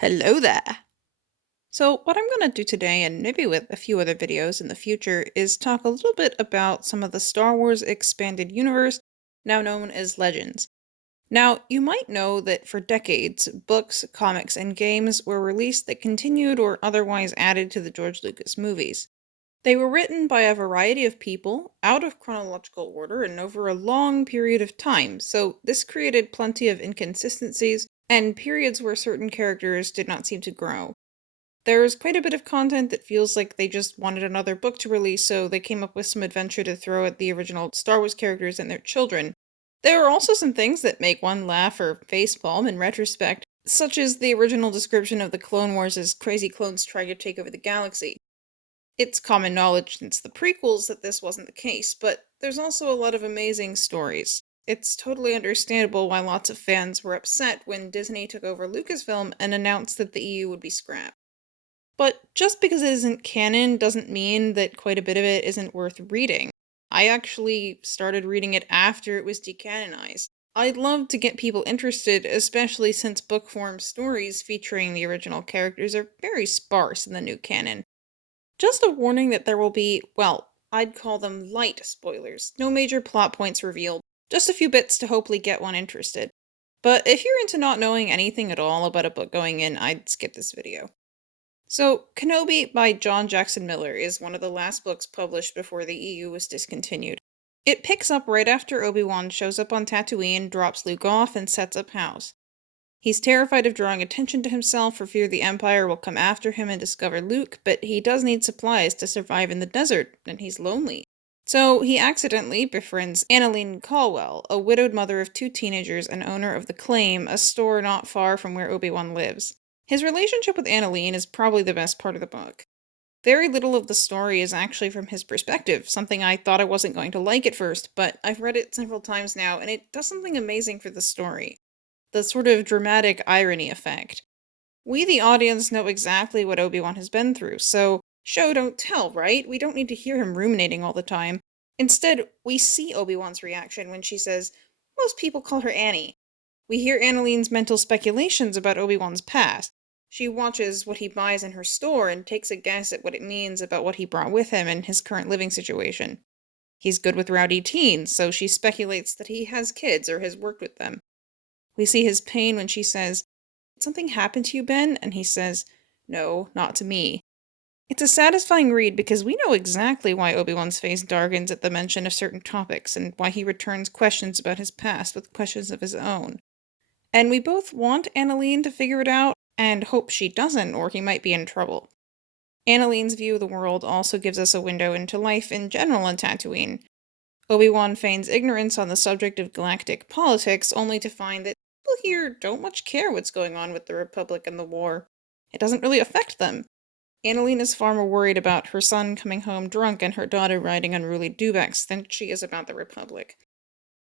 Hello there! So, what I'm going to do today, and maybe with a few other videos in the future, is talk a little bit about some of the Star Wars Expanded Universe, now known as Legends. Now, you might know that for decades, books, comics, and games were released that continued or otherwise added to the George Lucas movies. They were written by a variety of people, out of chronological order, and over a long period of time, so this created plenty of inconsistencies and periods where certain characters did not seem to grow. There's quite a bit of content that feels like they just wanted another book to release, so they came up with some adventure to throw at the original Star Wars characters and their children. There are also some things that make one laugh or facepalm in retrospect, such as the original description of the Clone Wars as crazy clones trying to take over the galaxy. It's common knowledge since the prequels that this wasn't the case, but there's also a lot of amazing stories. It's totally understandable why lots of fans were upset when Disney took over Lucasfilm and announced that the EU would be scrapped. But just because it isn't canon doesn't mean that quite a bit of it isn't worth reading. I actually started reading it after it was decanonized. I'd love to get people interested, especially since book form stories featuring the original characters are very sparse in the new canon. Just a warning that there will be, well, I'd call them light spoilers. No major plot points revealed, just a few bits to hopefully get one interested. But if you're into not knowing anything at all about a book going in, I'd skip this video. So, Kenobi by John Jackson Miller is one of the last books published before the EU was discontinued. It picks up right after Obi-Wan shows up on Tatooine, drops Luke off, and sets up house. He's terrified of drawing attention to himself for fear the Empire will come after him and discover Luke, but he does need supplies to survive in the desert, and he's lonely. So he accidentally befriends Annalene Caldwell, a widowed mother of two teenagers and owner of The Claim, a store not far from where Obi-Wan lives. His relationship with Annalene is probably the best part of the book. Very little of the story is actually from his perspective, something I thought I wasn't going to like at first, but I've read it several times now, and it does something amazing for the story. The sort of dramatic irony effect. We, the audience, know exactly what Obi-Wan has been through, so show don't tell, right? We don't need to hear him ruminating all the time. Instead, we see Obi-Wan's reaction when she says, "Most people call her Annie." We hear Annalene's mental speculations about Obi-Wan's past. She watches what he buys in her store and takes a guess at what it means about what he brought with him in his current living situation. He's good with rowdy teens, so she speculates that he has kids or has worked with them. We see his pain when she says, "Did something happen to you, Ben?" And he says, "No, not to me." It's a satisfying read because we know exactly why Obi-Wan's face darkens at the mention of certain topics and why he returns questions about his past with questions of his own. And we both want Annalene to figure it out and hope she doesn't or he might be in trouble. Annalene's view of the world also gives us a window into life in general on Tatooine. Obi-Wan feigns ignorance on the subject of galactic politics, only to find that people here don't much care what's going on with the Republic and the war. It doesn't really affect them. Annalene is far more worried about her son coming home drunk and her daughter riding unruly duvecks than she is about the Republic.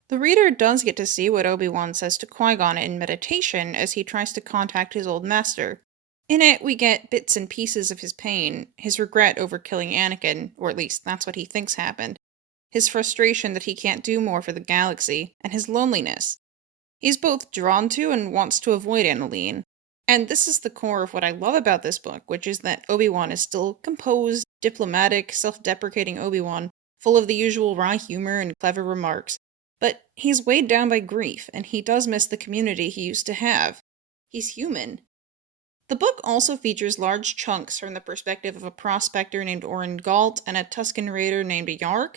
The reader does get to see what Obi-Wan says to Qui-Gon in meditation as he tries to contact his old master. In it, we get bits and pieces of his pain, his regret over killing Anakin, or at least that's what he thinks happened, his frustration that he can't do more for the galaxy, and his loneliness. He's both drawn to and wants to avoid Annalene. And this is the core of what I love about this book, which is that Obi-Wan is still composed, diplomatic, self-deprecating Obi-Wan, full of the usual wry humor and clever remarks. But he's weighed down by grief, and he does miss the community he used to have. He's human. The book also features large chunks from the perspective of a prospector named Oren Galt and a Tusken raider named Yark.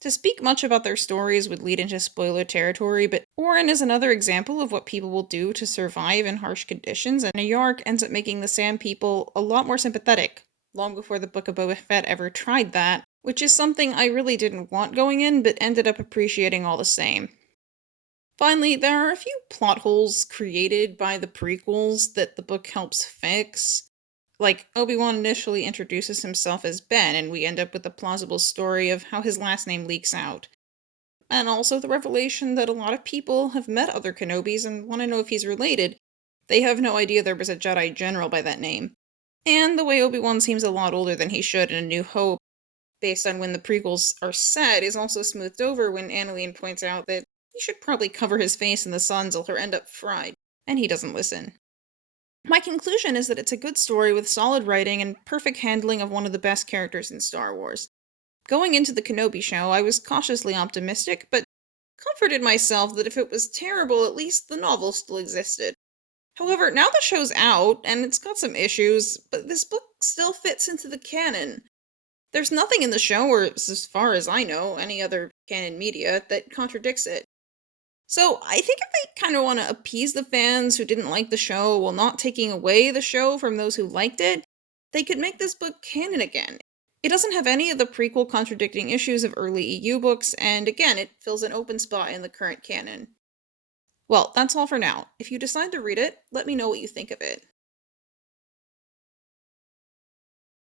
To speak much about their stories would lead into spoiler territory, but Oren is another example of what people will do to survive in harsh conditions, and Yark ends up making the Sand people a lot more sympathetic, long before the Book of Boba Fett ever tried that, which is something I really didn't want going in, but ended up appreciating all the same. Finally, there are a few plot holes created by the prequels that the book helps fix. Like, Obi-Wan initially introduces himself as Ben, and we end up with a plausible story of how his last name leaks out. And also the revelation that a lot of people have met other Kenobis and want to know if he's related. They have no idea there was a Jedi General by that name. And the way Obi-Wan seems a lot older than he should in A New Hope, based on when the prequels are set, is also smoothed over when Annalene points out that he should probably cover his face in the sun or he'll end up fried. And he doesn't listen. My conclusion is that it's a good story with solid writing and perfect handling of one of the best characters in Star Wars. Going into the Kenobi show, I was cautiously optimistic, but comforted myself that if it was terrible, at least the novel still existed. However, now the show's out, and it's got some issues, but this book still fits into the canon. There's nothing in the show, or as far as I know, any other canon media, that contradicts it. So I think if they kind of want to appease the fans who didn't like the show while not taking away the show from those who liked it, they could make this book canon again. It doesn't have any of the prequel contradicting issues of early EU books, and again, it fills an open spot in the current canon. Well, that's all for now. If you decide to read it, let me know what you think of it.